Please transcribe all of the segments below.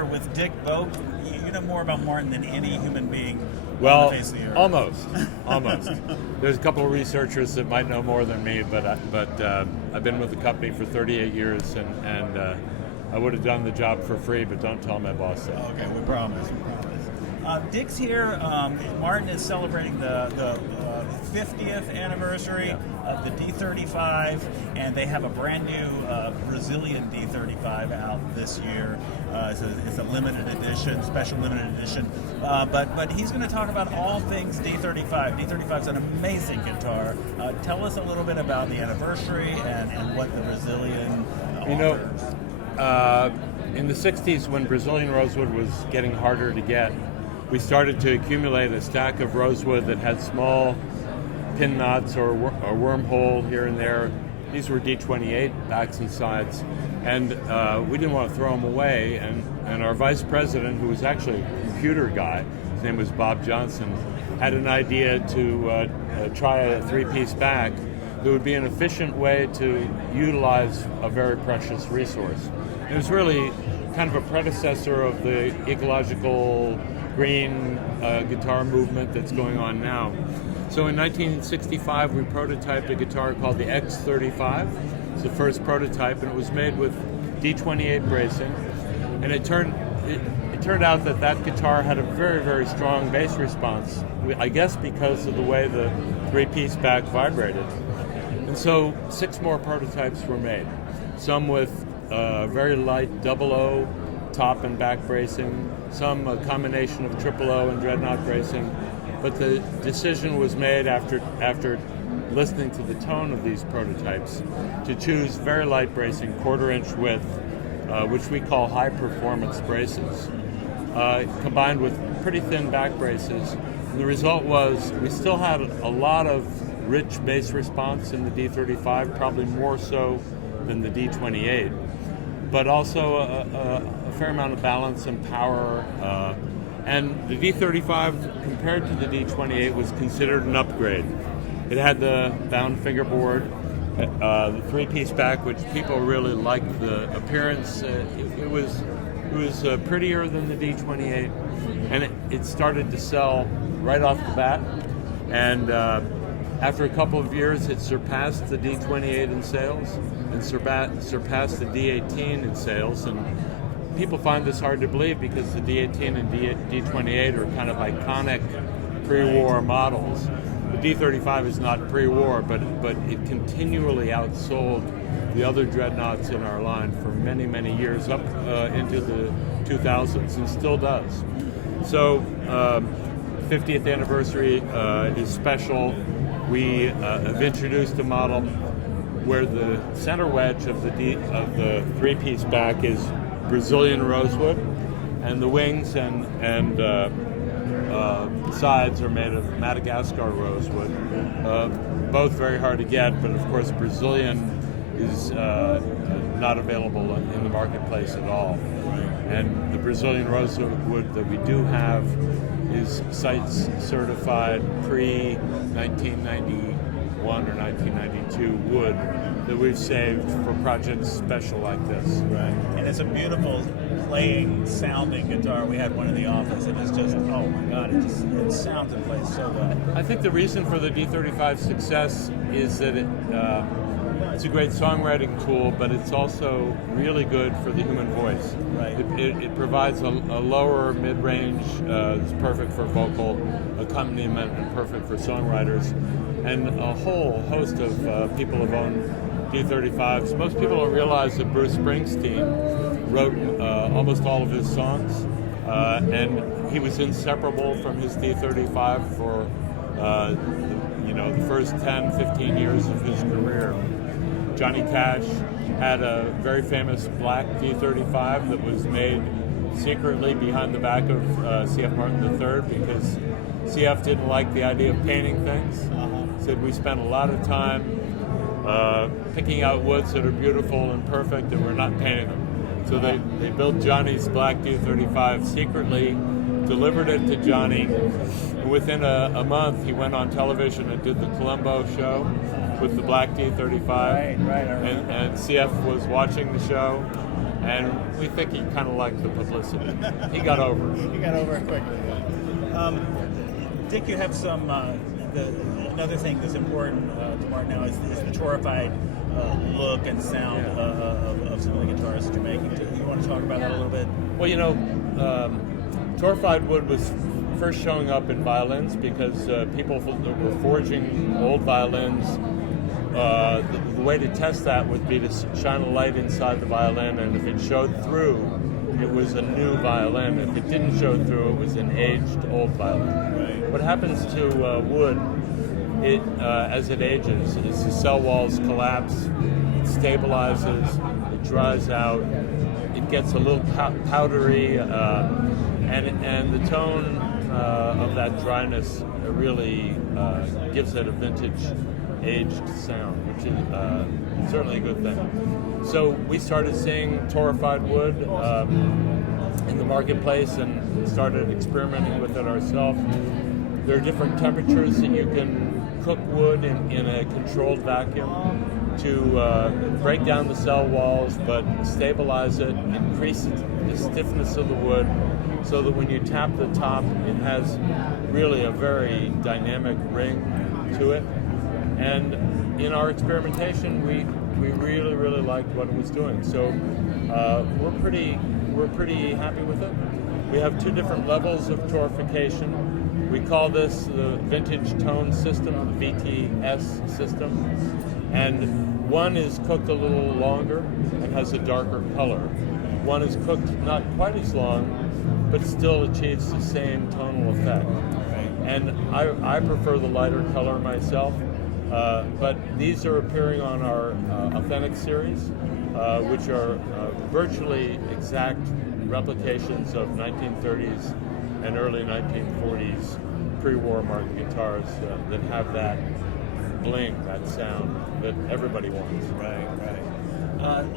here with Dick Boak. You know more about Martin than any human being well, on the face of the earth. Almost. There's a couple of researchers that might know more than me, but I've been with the company for 38 years, and I would have done the job for free, but don't tell my boss that. Okay, we promise. Dick's here. Martin is celebrating the 50th anniversary of the D35, and they have a brand new Brazilian D35 out this year. It's a limited edition, special limited edition. But he's going to talk about all things D35. D35 is an amazing guitar. Tell us a little bit about the anniversary and what the Brazilian offers. In the 60s, when Brazilian rosewood was getting harder to get, we started to accumulate a stack of rosewood that had small pin knots or a wormhole here and there. These were D28 backs and sides, and we didn't want to throw them away. And our vice president, who was actually a computer guy, his name was Bob Johnson, had an idea to try a three-piece back that would be an efficient way to utilize a very precious resource. It was really kind of a predecessor of the ecological green guitar movement that's going on now. So in 1965, we prototyped a guitar called the X35. It's the first prototype, and it was made with D28 bracing. And it turned out that guitar had a very, very strong bass response, I guess because of the way the three-piece back vibrated. And so 6 more prototypes were made, some with very light 00 top and back bracing, some a combination of 000 and dreadnought bracing. But the decision was made after listening to the tone of these prototypes to choose very light bracing, 1/4-inch width, which we call high-performance braces, combined with pretty thin back braces. And the result was we still had a lot of rich bass response in the D35, probably more so than the D28, but also a fair amount of balance and power. And the D35, compared to the D28, was considered an upgrade. It had the bound fingerboard, the three-piece back, which people really liked the appearance. It was prettier than the D28, and it started to sell right off the bat. And after a couple of years, it surpassed the D28 in sales and surpassed the D18 in sales. And people find this hard to believe because the D18 and D28 are kind of iconic pre-war models. The D35 is not pre-war, but it continually outsold the other dreadnoughts in our line for many, many years, up into the 2000s, and still does. So 50th anniversary is special. We have introduced a model where the center wedge of the three-piece back is Brazilian rosewood, and the wings and sides are made of Madagascar rosewood. Both very hard to get, but of course Brazilian is not available in the marketplace at all. And the Brazilian rosewood that we do have is CITES certified pre-1991 or 1992 wood that we've saved for projects special like this. Right. And it's a beautiful playing, sounding guitar. We had one in the office, and it's just, oh my God, it sounds and plays so well. I think the reason for the D35's success is that it's a great songwriting tool, but it's also really good for the human voice. Right. It provides a lower mid-range, it's perfect for vocal accompaniment and perfect for songwriters. And a whole host of people have owned D35s. Most people don't realize that Bruce Springsteen wrote almost all of his songs, and he was inseparable from his D35 for the first 10, 15 years of his career. Johnny Cash had a very famous black D35 that was made secretly behind the back of C.F. Martin III because C.F. didn't like the idea of painting things. He said, we spent a lot of time picking out woods that are beautiful and perfect, and we're not painting them. So they built Johnny's black D35 secretly, delivered it to Johnny, and within a month he went on television and did the Columbo show with the black D35. Right. And CF was watching the show, and we think he kind of liked the publicity. He got over it. He got over it quickly. Dick, you have some. Another thing that's important to Martin now is the Torified look and sound of some of the guitarists that you're making. Do you want to talk about that a little bit? Well, you know, Torified wood was first showing up in violins because people were forging old violins. The way to test that would be to shine a light inside the violin, and if it showed through, it was a new violin. If it didn't show through, it was an aged old violin. Right. What happens to wood, as it ages, is the cell walls collapse, it stabilizes, it dries out, it gets a little powdery, and the tone of that dryness really gives it a vintage aged sound, which is certainly a good thing. So we started seeing Torified wood in the marketplace and started experimenting with it ourselves. There are different temperatures that you can cook wood in a controlled vacuum to break down the cell walls but stabilize it, increase the stiffness of the wood so that when you tap the top it has really a very dynamic ring to it. And in our experimentation, we really, really liked what it was doing. So we're pretty happy with it. We have two different levels of torification. We call this the vintage tone system, the VTS system. And one is cooked a little longer and has a darker color. One is cooked not quite as long, but still achieves the same tonal effect. And I prefer the lighter color myself. But these are appearing on our Authentic series, which are virtually exact replications of 1930s and early 1940s pre-war Martin guitars that have that bling, that sound that everybody wants. Right.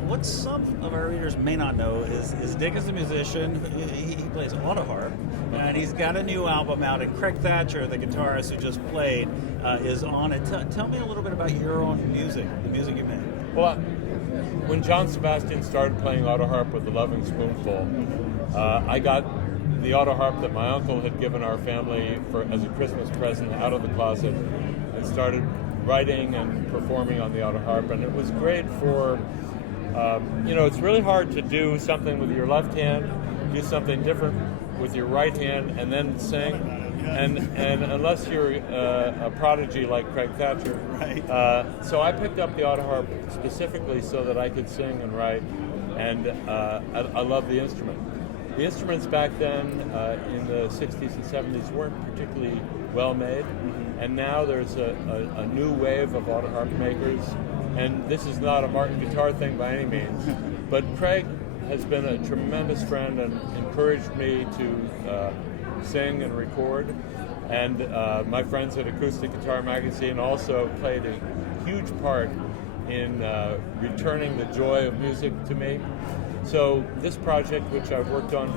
What some of our readers may not know is Dick is a musician. He plays auto harp, and he's got a new album out. And Craig Thatcher, the guitarist who just played, is on it. Tell me a little bit about your own music, the music you make. Well, when John Sebastian started playing auto harp with the Loving Spoonful, I got the auto harp that my uncle had given our family as a Christmas present out of the closet and started writing and performing on the auto harp. And it was great for it's really hard to do something with your left hand, do something different with your right hand, and then sing. And unless you're a prodigy like Craig Thatcher, right. So I picked up the auto harp specifically so that I could sing and write, and I love the instrument. The instruments back then in the 60s and 70s weren't particularly well made, and now there's a new wave of auto harp makers. And this is not a Martin guitar thing by any means, but Craig has been a tremendous friend and encouraged me to sing and record. And my friends at Acoustic Guitar Magazine also played a huge part in returning the joy of music to me. So this project, which I've worked on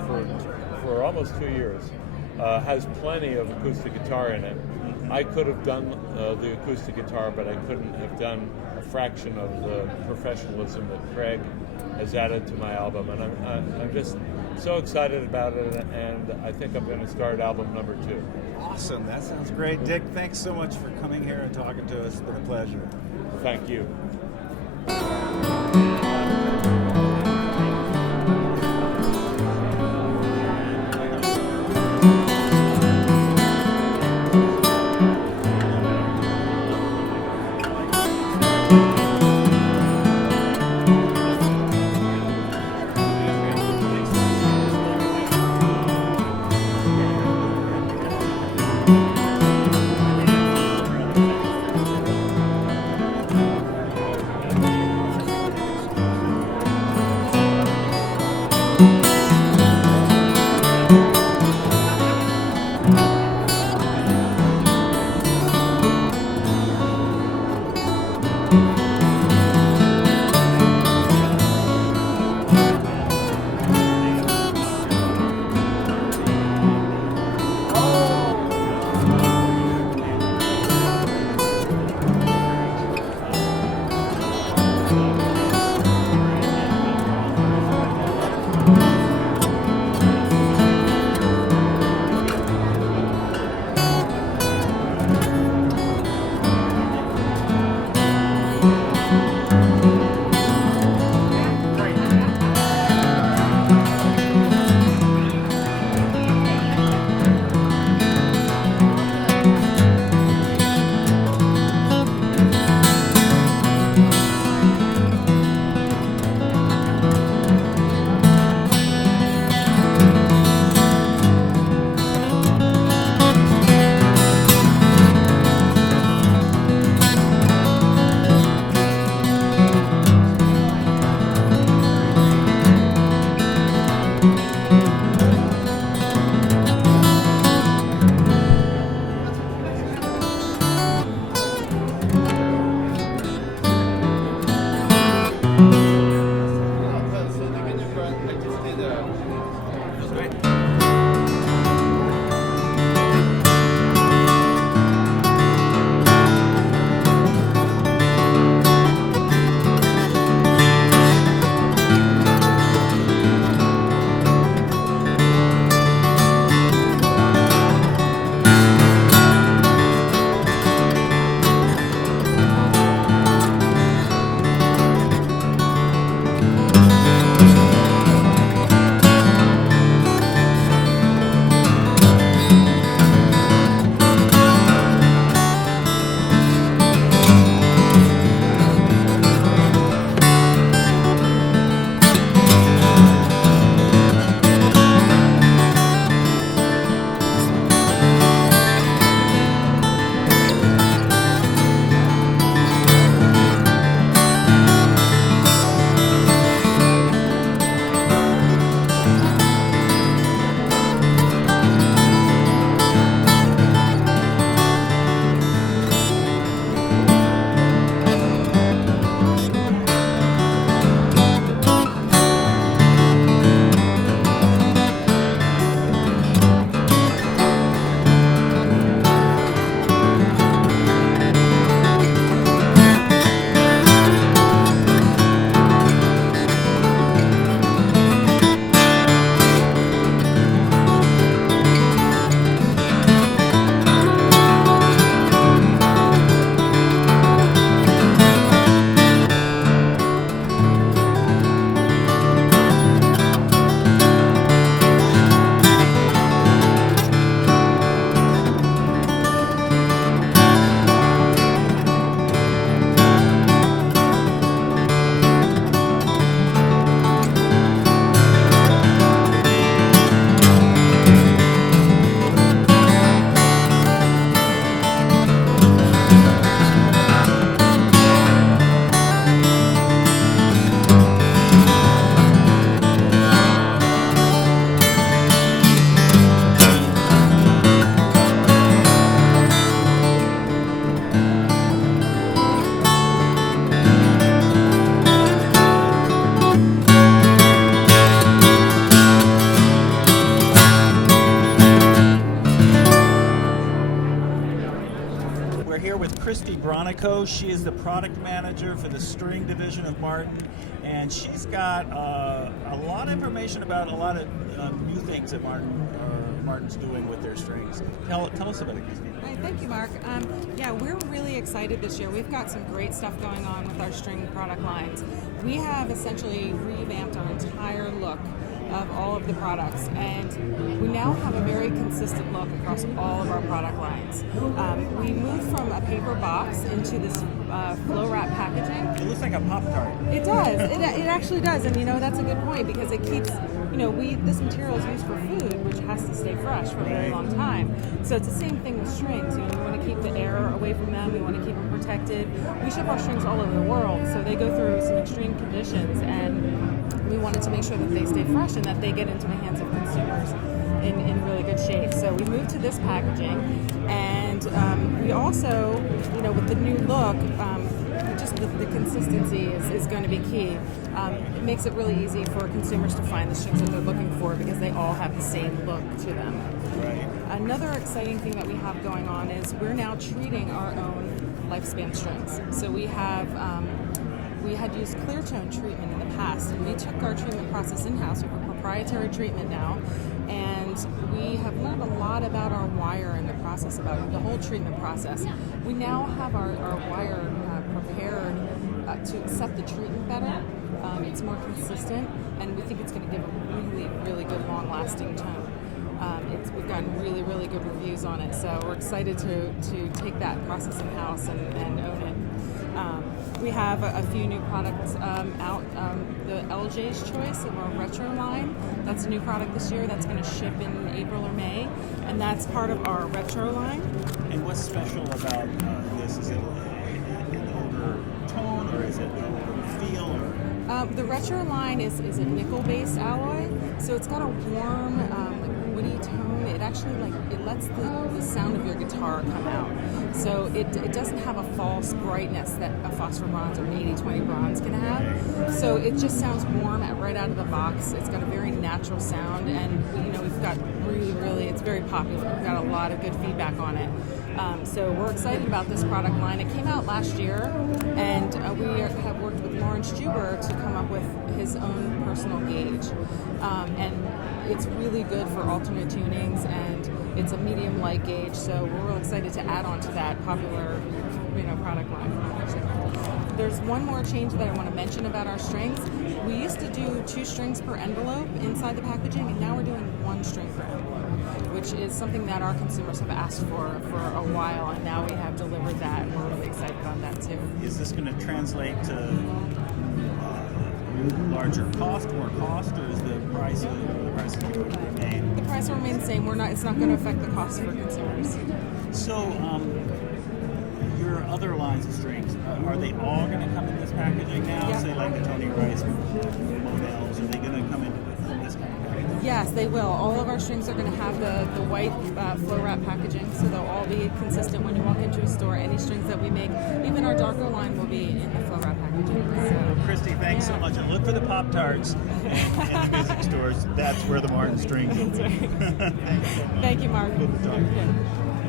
for almost 2 years, has plenty of acoustic guitar in it. I could have done the acoustic guitar, but I couldn't have done a fraction of the professionalism that Craig has added to my album, and I'm just so excited about it, and I think I'm going to start album number 2. Awesome, that sounds great. Dick, thanks so much for coming here and talking to us. It's been a pleasure. Thank you. Great. We're here with Kristi Bronico. She is the product manager for the string division of Martin, and she's got a lot of information about a lot of new things that Martin's doing with their strings. Tell us about it, Kristi. Hi, thank you, Mark. Yeah, we're really excited this year. We've got some great stuff going on with our string product lines. We have essentially revamped our entire look of all of the products, and we now have a very consistent look across all of our product lines. We moved from a paper box into this flow wrap packaging. It looks like a Pop-Tart. It does. It actually does, and that's a good point because it keeps. This material is used for food, which has to stay fresh for a very long time. So it's the same thing with strings. We want to keep the air away from them. We want to keep them protected. We ship our strings all over the world, so they go through some extreme conditions, and we wanted to make sure that they stay fresh and that they get into the hands of consumers in really good shape. So we moved to this packaging, and we also, with the new look, just the consistency is going to be key. It makes it really easy for consumers to find the strings that they're looking for because they all have the same look to them. Right. Another exciting thing that we have going on is we're now treating our own lifespan strings. So we have we had used clear tone treatment in the past, and we took our treatment process in-house. We have a proprietary treatment now, and we have learned a lot about our wire in the process, about the whole treatment process. We now have our wire prepared to accept the treatment better. It's more consistent, and we think it's going to give a really, really good long-lasting tone. We've gotten really, really good reviews on it, so we're excited to take that process in-house and own it. We have a few new products out. The LJ's Choice of our retro line. That's a new product this year. That's going to ship in April or May, and that's part of our retro line. And what's special about this? Is it an older tone, or is it an older feel? Or? The retro line is a nickel-based alloy, so it's got a warm, woody tone. It actually it lets the sound of your guitar come out. So it doesn't have a false brightness that a phosphor bronze or an 8020 bronze can have. So it just sounds warm right out of the box. It's got a very natural sound, and we've got really it's very popular. We've got a lot of good feedback on it. So we're excited about this product line. It came out last year, and we have worked with Lawrence Juber to come up with his own personal gauge. And it's really good for alternate tunings, and it's a medium light gauge, so we're real excited to add on to that popular product line. There's one more change that I want to mention about our strings. We used to do 2 strings per envelope inside the packaging, and now we're doing 1 string per envelope, which is something that our consumers have asked for a while, and now we have delivered that, and we're really excited about that too. Is this going to translate to larger cost, more cost, or is the price going to remain? The price will remain the same. It's not going to affect the cost for consumers. So, your other lines of strings, are they all going to come in this packaging now? Yeah. Say like the Tony Rice models, are they going to come in this kind of packaging? Yes, they will. All of our strings are going to have the white flow wrap packaging, so they'll all be consistent when you walk into a store. Any strings that we make, even our darker line, will be in the flow wrap packaging. So, Kristi, thanks so much. And look for the Pop-Tarts in the music stores. That's where the Martin strings are. Thank you, Mark.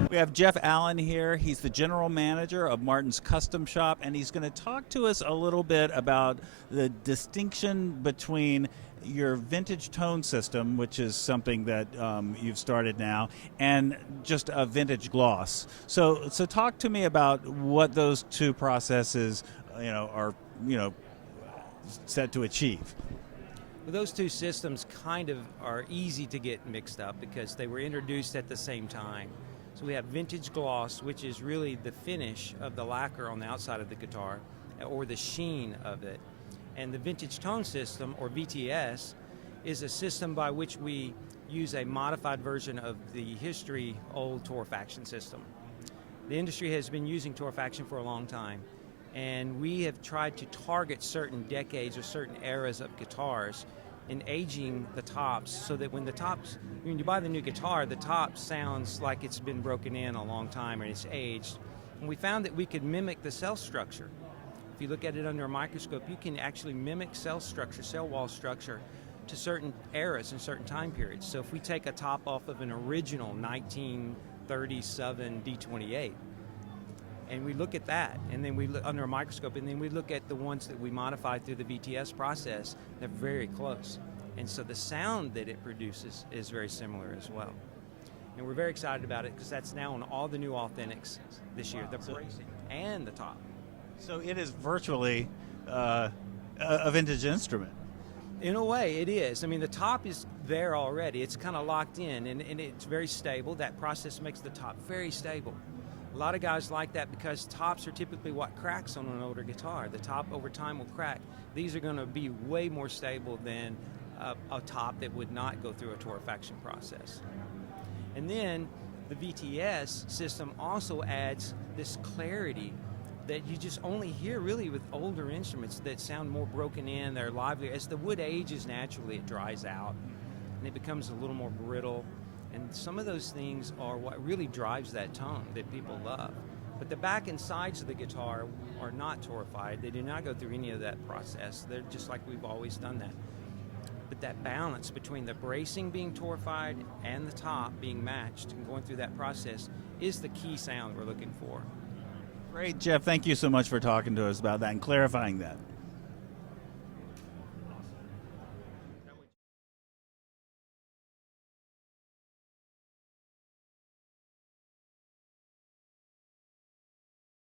We have Jeff Allen here. He's the general manager of Martin's Custom Shop, and he's going to talk to us a little bit about the distinction between your vintage tone system, which is something that you've started now, and just a vintage gloss. So talk to me about what those 2 processes, are, set to achieve. Well, those 2 systems kind of are easy to get mixed up because they were introduced at the same time. So we have vintage gloss, which is really the finish of the lacquer on the outside of the guitar, or the sheen of it. And the vintage tone system, or VTS, is a system by which we use a modified version of the old Torifaction system. The industry has been using Torifaction for a long time, and we have tried to target certain decades or certain eras of guitars in aging the tops, so that when you buy the new guitar, the top sounds like it's been broken in a long time and it's aged. And we found that we could mimic the cell structure. If you look at it under a microscope, you can actually mimic cell wall structure to certain eras and certain time periods. So if we take a top off of an original 1937 D28, and we look at that, and then we look under a microscope, and then we look at the ones that we modify through the VTS process, they're very close. And so the sound that it produces is very similar as well. And we're very excited about it because that's now on all the new Authentics this year, the bracing and the top. So it is virtually a vintage instrument. In a way, it is. I mean, the top is there already. It's kind of locked in, and it's very stable. That process makes the top very stable. A lot of guys like that because tops are typically what cracks on an older guitar. The top over time will crack. These are going to be way more stable than a top that would not go through a Torifaction process. And then the VTS system also adds this clarity that you just only hear really with older instruments that sound more broken in, they're livelier. As the wood ages naturally, it dries out and it becomes a little more brittle. And some of those things are what really drives that tone that people love. But the back and sides of the guitar are not Torified. They do not go through any of that process. They're just like we've always done that. But that balance between the bracing being Torified and the top being matched and going through that process is the key sound we're looking for. Great, Jeff. Thank you so much for talking to us about that and clarifying that.